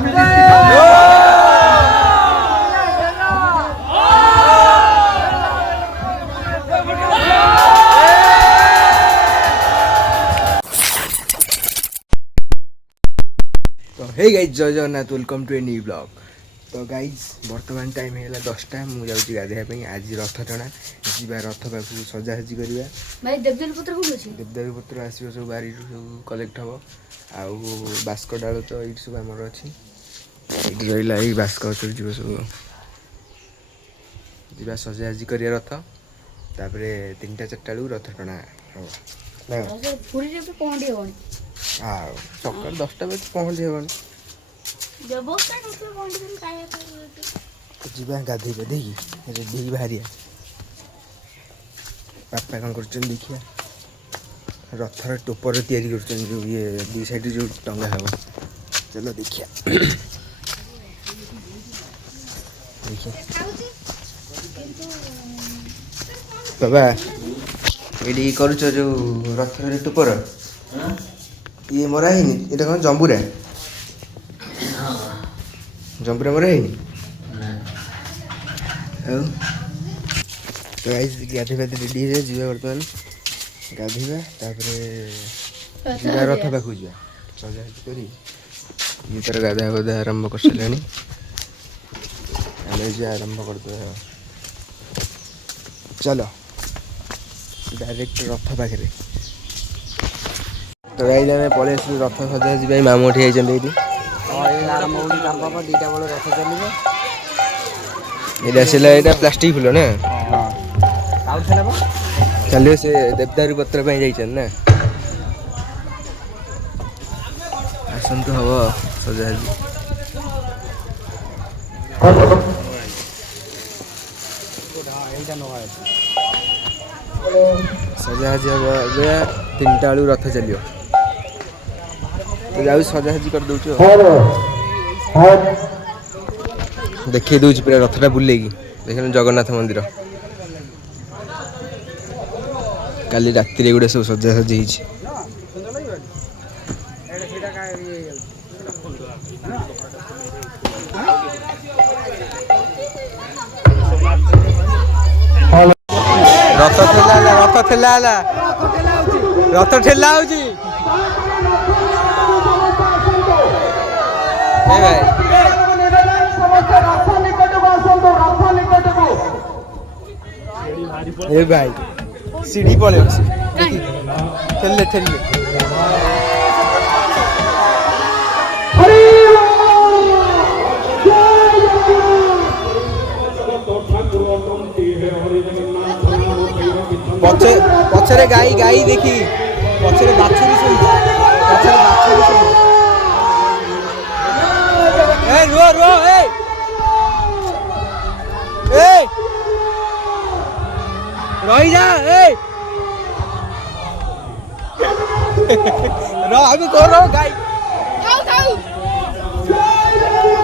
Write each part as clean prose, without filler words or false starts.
हे guys जय Jagannath welcome to a new blog. तो guys बर्तमान टाइम है 10टा मुझे गाधोया आज रथ टଣା जा रथ पाक सजासजी करवा भाई देवदारू पत्र कोन अछि देवदारू पत्र आसो सब बारी सब कलेक्ट हम आउ बास्क डाल तो ये सब आमर अच्छी रहा ये बास्क जीव सब जा सजासजी कर रथ तापर 3टा 4टा बेलू रथ टଣା हम सकाल 10टा बजे पहुँची हेबन जीवा गाधे पाधे रेडी बाहर बापा कौन कर देखिए रथर टोपर तैयारी कर ये दी साइड जो टंगा हम चलो देखिए देखिए बाबा ये कर जो रथर टोपर ये मरा है ये कौन जंबुरा जंबुरा मरा है तो गाधे पाधे रेडी है जी बर्तमान गाधोवा जा रथ पाक जा सजासजी कर ये तार गाधा बाधा आरंभ कर सारे आम जी आरंभ करदे चलो डायरेक्ट रथ पाखे तो गाइज आम पलि रथ सजासजी मामू उठी जाइए ये प्लास्टिक फुल ना चलिए से देवदारू पत्र जाइए ना आसतु हम सजासजी सजासजी हम 3टा बेलू रथ चलो तो जाऊ सजासजी कर दौचु देखिए दूसरी पूरा रथटा बुलेगी देख जगन्नाथ मंदिर काली राति गोटे सब सजासजी रथ ठेला रथ ठेला ए भाई सीढ़ी पड़े ठेले ठेले पछरे गाई गाई देखी पछरे बाछुरी सोई पछरे बाछुरी सोई ए रो रो ए रही जा ए रो अभी करो गाई खाओ खाओ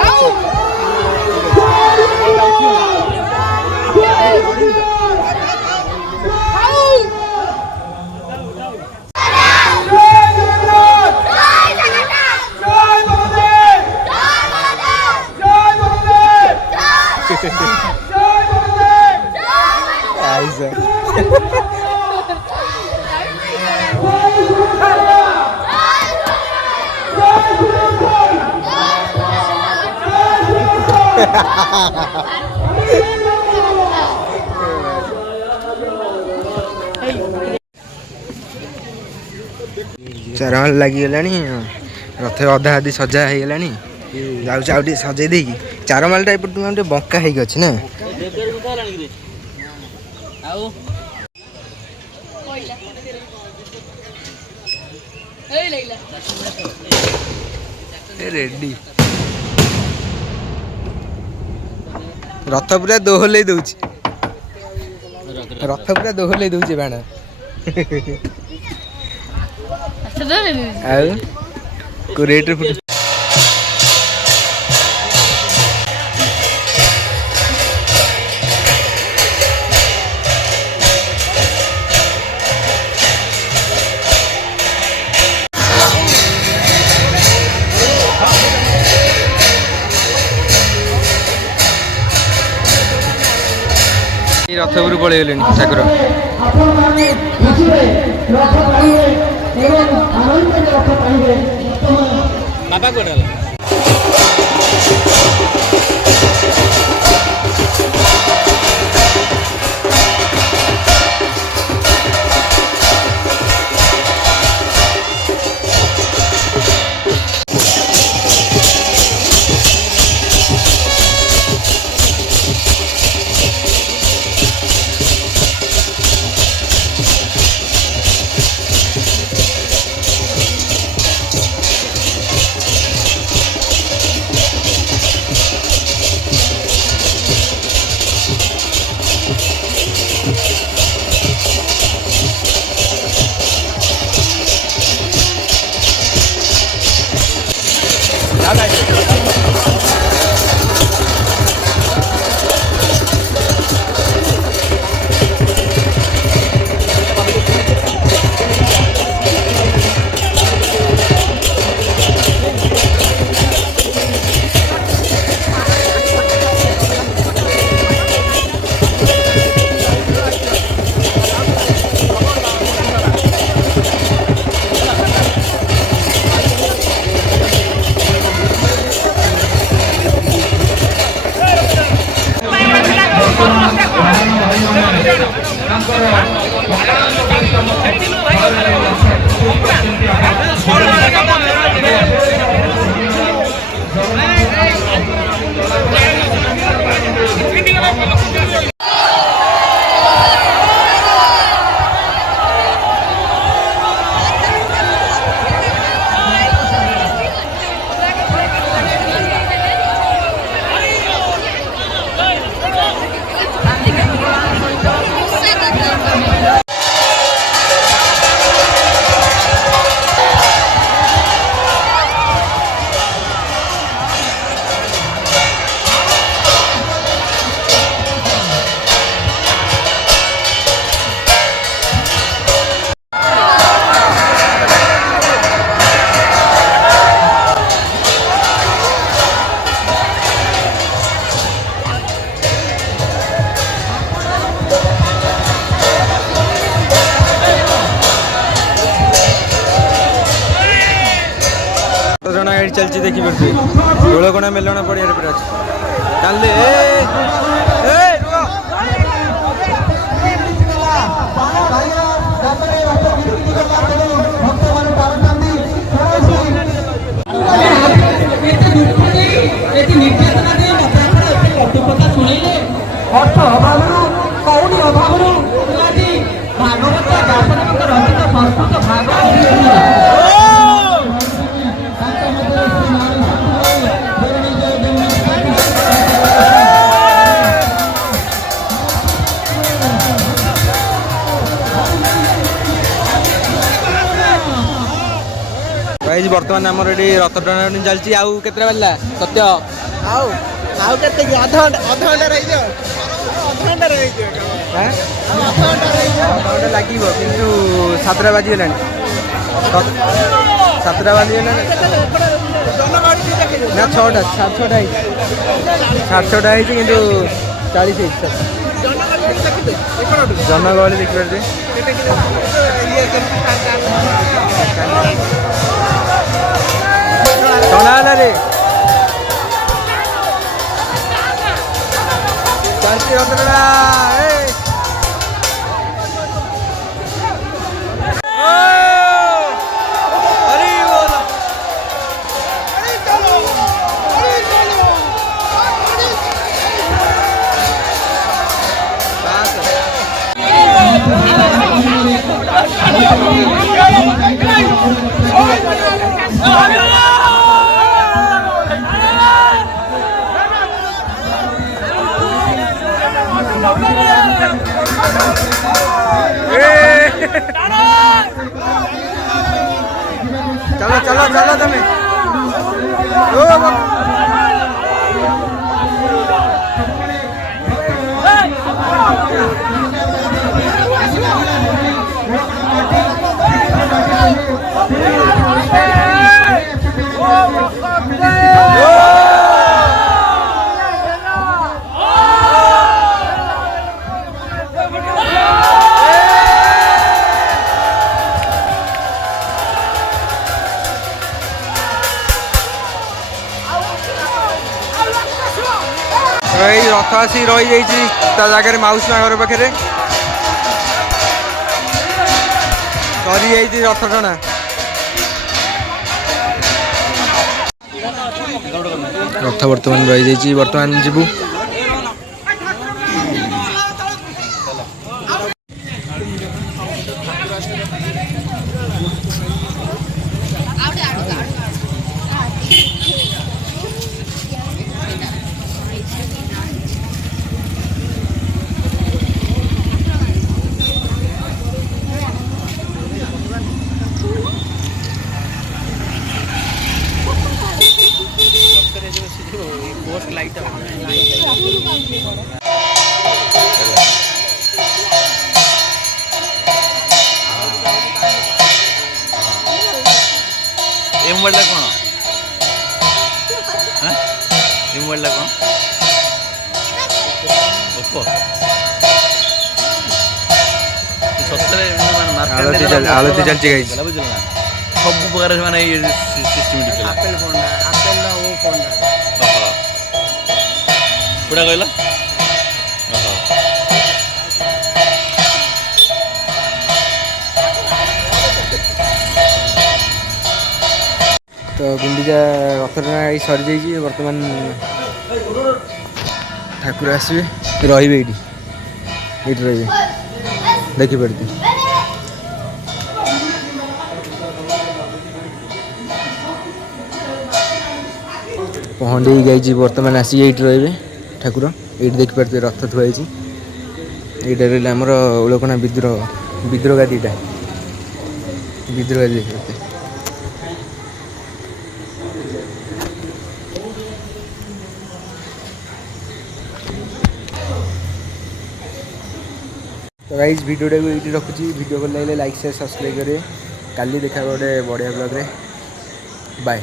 खाओ चरण लगिगला रथ अधा अधी सजा हो गला जाऊँ सजे दे चारमालटा एपट गोटे बंका हो अच्छे ना रेडी रथ पूरा दोहल दौच रथ पूरा दोहल दौचे बाण को रेट फुट ରଥ ଉପରୁ ପଳେଇଗଲେଣି ଠାକୁର। ବାପା କୁଆଡ଼େ ଗଲା? चलती देखी पारे गोलकोणा मेलण पड़िया पूरा अच्छे बर्तमान आमर ये रथ टଣା चलती आउ के बाजला सत्य आउ के अध घंटा लगे कि 7टा बाजीगला 7टा बाजीगला ना 6टा 6टा कि 40 जनगहली देखिए टଣା रे चलती रथ टଣା चलो चलो चलो तुम्हें ଏଇ ରଥ ଆସି ରହିଯାଇଛି ତା ଜାଗାରେ ମାଉସୀ ମା ଘର ପାଖରେ। ସରିଯାଇଛି ରଥ ଟଣା। ରଥ ବର୍ତ୍ତମାନ ରହିଯାଇଛି, ବର୍ତ୍ତମାନ ଯିବୁ। ଏ ମୋବାଇଲଟା କ'ଣ? ଏ ମୋବାଇଲଟା କ'ଣ? ଓପୋ। ସତରେ ଆଳତି ଚାଲିଛି ଗାଇଛି। ବୁଝିଲ ନା, ସବୁ ପ୍ରକାର ମାନେ ସିଷ୍ଟମେଟିକ୍ ହେଲା। ଆପେଲ ଫୋନଟା ଆପେଲ ଓ ଫୋନଟା ଓହୋ, କୋଉଟା କହିଲ? ଓହୋ, ତ ଗୁଣ୍ଡିଚା ରଥ ଟଣା ଏଇ ସରିଯାଇଛି। ବର୍ତ୍ତମାନ ଠାକୁର ଆସିବେ, ରହିବେ ଏଇଠି, ଏଇଠି ରହିବେ, ଦେଖିପାରୁଛି। ପହଣ୍ଡି ହେଇକି ଯାଇଛି, ବର୍ତ୍ତମାନ ଆସିକି ଏଇଠି ରହିବେ ଠାକୁର। ଏଇଠି ଦେଖିପାରୁଥିବେ ରଥ ଥୁଆ ହେଇଛି। ଏଇଟା ରହିଲା ଆମର ଉଳକଣା ବିଦ୍ରୋହ ଗାଦିଟା, ବିଦ୍ରୋହ ଗାଦି ଦେଖିପାରୁଥିବେ। तो गाइज भिडियोटा को ये रखुच्छी। भिडियो भल लगे लाइक शेयर सब्सक्राइब करेंगे। काली देखा गोटे बढ़िया ब्लॉग रे। बाय।